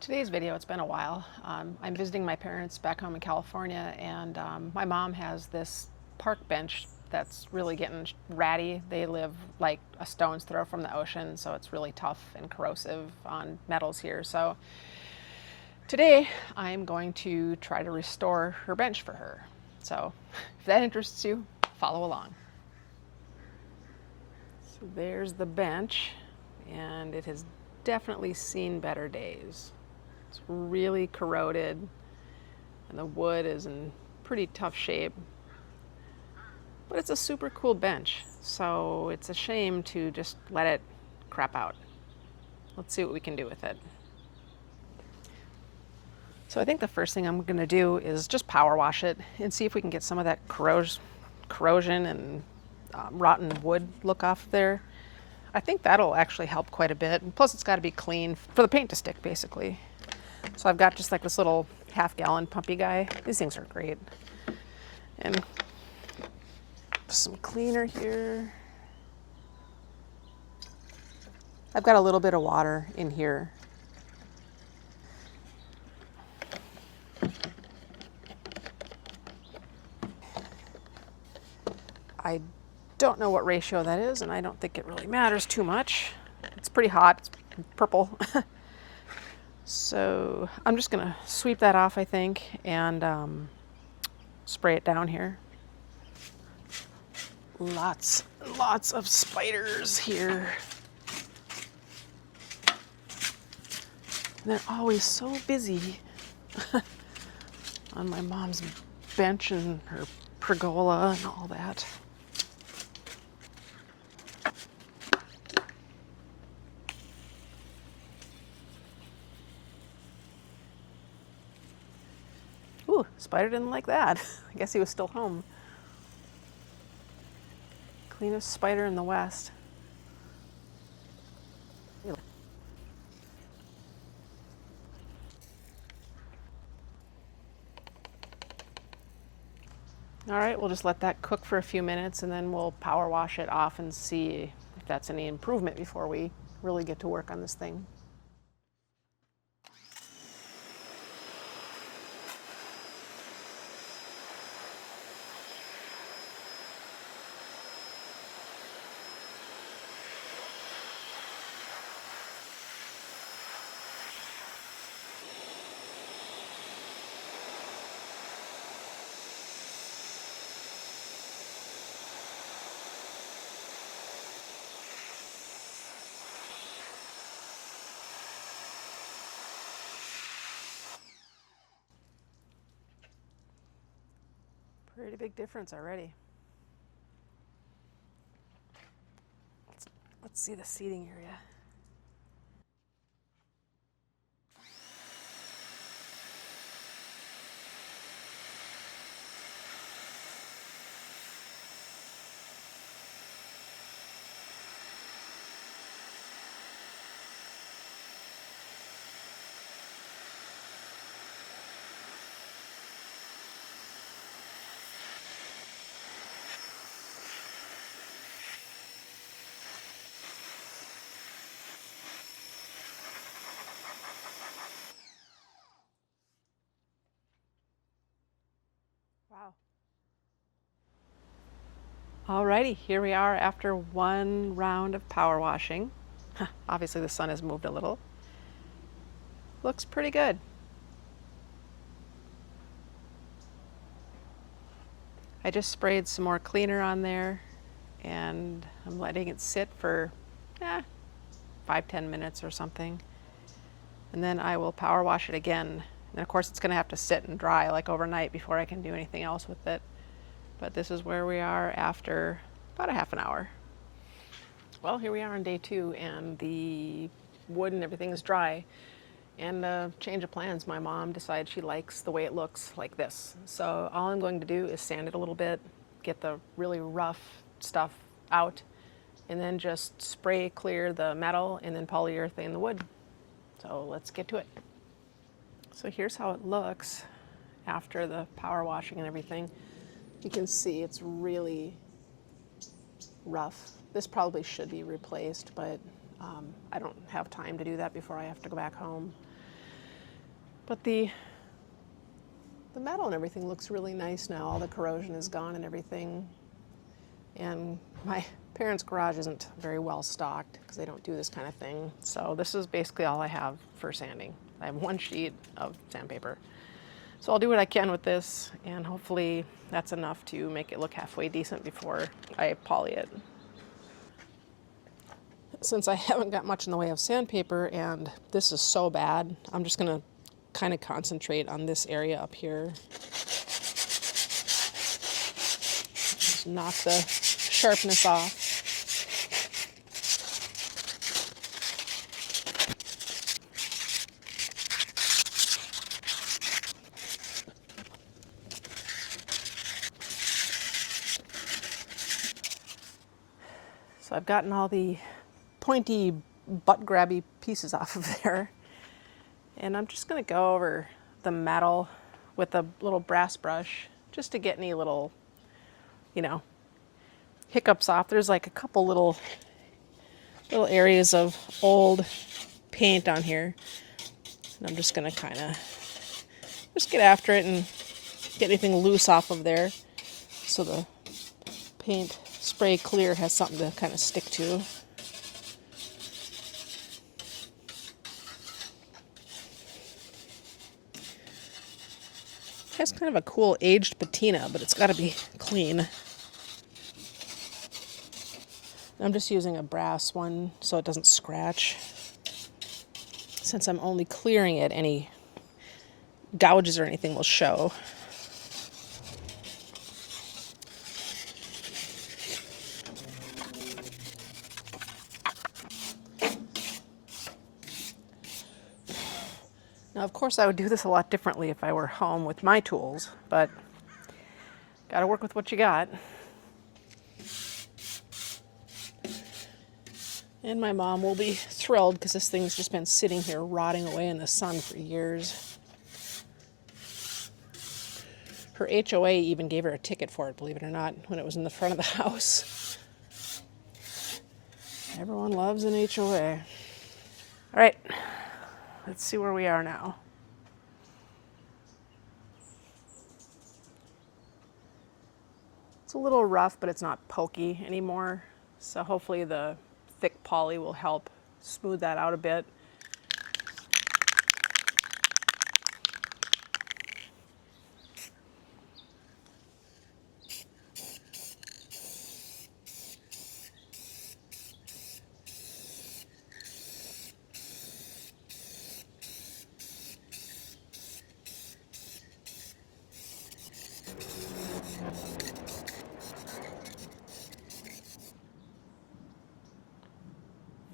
Today's video, it's been a while. I'm visiting my parents back home in California, and my mom has this park bench that's really getting ratty. They live like a stone's throw from the ocean, so it's really tough and corrosive on metals here. So today I'm going to try to restore her bench for her. So if that interests you, follow along. So there's the bench, and it has definitely seen better days. It's really corroded, and the wood is in pretty tough shape. But it's a super cool bench, so it's a shame to just let it crap out. Let's see what we can do with it. So I think the first thing I'm going to do is just power wash it and see if we can get some of that corrosion and rotten wood look off there. I think that'll actually help quite a bit. And plus, it's got to be clean for the paint to stick, basically. So I've got just like this little half-gallon pumpy guy. These things are great. And some cleaner here. I've got a little bit of water in here. I don't know what ratio that is, and I don't think it really matters too much. It's pretty hot. It's purple. So I'm just going to sweep that off, I think, and spray it down here. Lots of spiders here. And they're always so busy on my mom's bench and her pergola and all that. Ooh, spider didn't like that. I guess he was still home. Cleanest spider in the West. All right, we'll just let that cook for a few minutes, and then we'll power wash it off and see if that's any improvement before we really get to work on this thing. Pretty big difference already. Let's see the seating area. Wow. Alrighty, here we are after one round of power washing. Obviously the sun has moved a little. Looks pretty good. I just sprayed some more cleaner on there, and I'm letting it sit for 5-10 minutes or something. And then I will power wash it again. And of course it's going to have to sit and dry like overnight before I can do anything else with it. But this is where we are after about a half an hour. Well, here we are on day 2, and the wood and everything is dry. And change of plans, my mom decided she likes the way it looks like this. So all I'm going to do is sand it a little bit, get the really rough stuff out, and then just spray clear the metal and then polyurethane the wood. So let's get to it. So here's how it looks after the power washing and everything. You can see it's really rough. This probably should be replaced, but I don't have time to do that before I have to go back home. But the metal and everything looks really nice now. All the corrosion is gone and everything. And my parents' garage isn't very well stocked because they don't do this kind of thing. So this is basically all I have for sanding. I have one sheet of sandpaper. So I'll do what I can with this, and hopefully that's enough to make it look halfway decent before I poly it. Since I haven't got much in the way of sandpaper and this is so bad, I'm just gonna kind of concentrate on this area up here. Just knock the sharpness off. So I've gotten all the pointy, butt-grabby pieces off of there. And I'm just gonna go over the metal with a little brass brush just to get any little, you know, hiccups off. There's like a couple little areas of old paint on here. And I'm just gonna kind of just get after it and get anything loose off of there so the paint spray clear has something to kind of stick to. It has kind of a cool aged patina, but it's got to be clean. I'm just using a brass one so it doesn't scratch. Since I'm only clearing it, any gouges or anything will show. Now, of course, I would do this a lot differently if I were home with my tools, but gotta work with what you got. And my mom will be thrilled because this thing's just been sitting here rotting away in the sun for years. Her HOA even gave her a ticket for it, believe it or not, when it was in the front of the house. Everyone loves an HOA. All right, let's see where we are now. It's a little rough, but it's not pokey anymore. So hopefully the thick poly will help smooth that out a bit.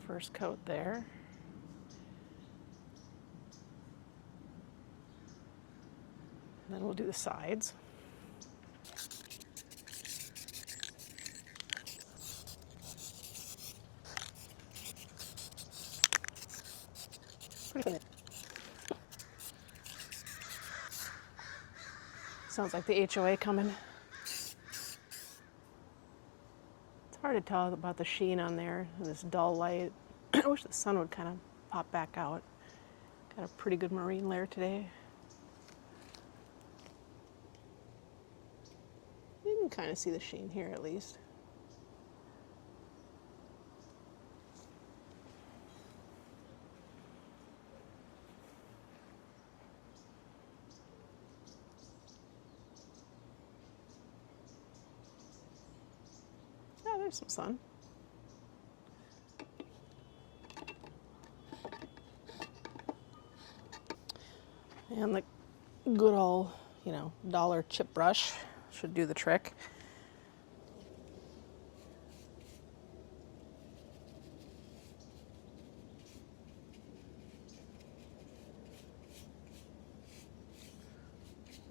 First coat there. And then we'll do the sides. Pretty good. Sounds like the HOA coming. It's hard to tell about the sheen on there, this dull light. I wish the sun would kind of pop back out. Got a pretty good marine layer today. You can kind of see the sheen here at least. Yeah, there's some sun. And the good old, dollar chip brush should do the trick.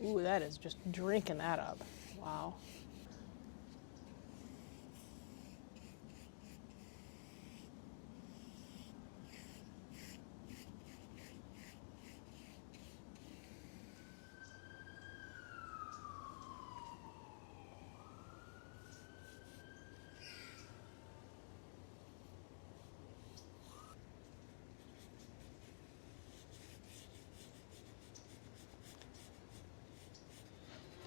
Ooh, that is just drinking that up. Wow.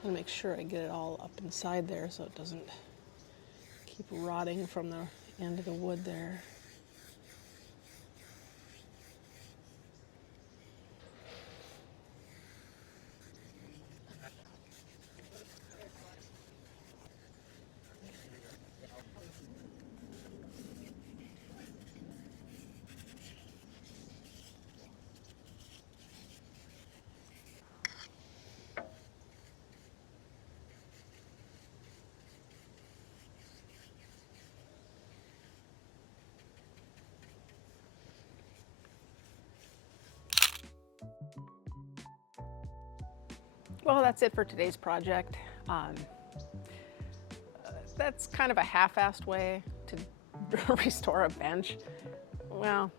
I want to make sure I get it all up inside there so it doesn't keep rotting from the end of the wood there. Well, that's it for today's project. That's kind of a half-assed way to restore a bench. Well,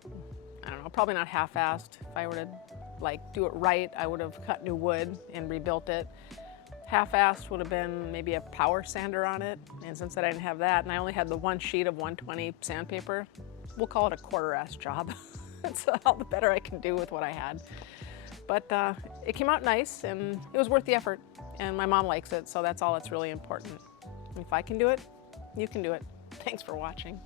I don't know, probably not half-assed. If I were to do it right, I would have cut new wood and rebuilt it. Half-assed would have been maybe a power sander on it, and since I didn't have that, and I only had the one sheet of 120 sandpaper, we'll call it a quarter-ass job. That's all the better I can do with what I had. But it came out nice, and it was worth the effort, and my mom likes it, so that's all that's really important. If I can do it, you can do it. Thanks for watching.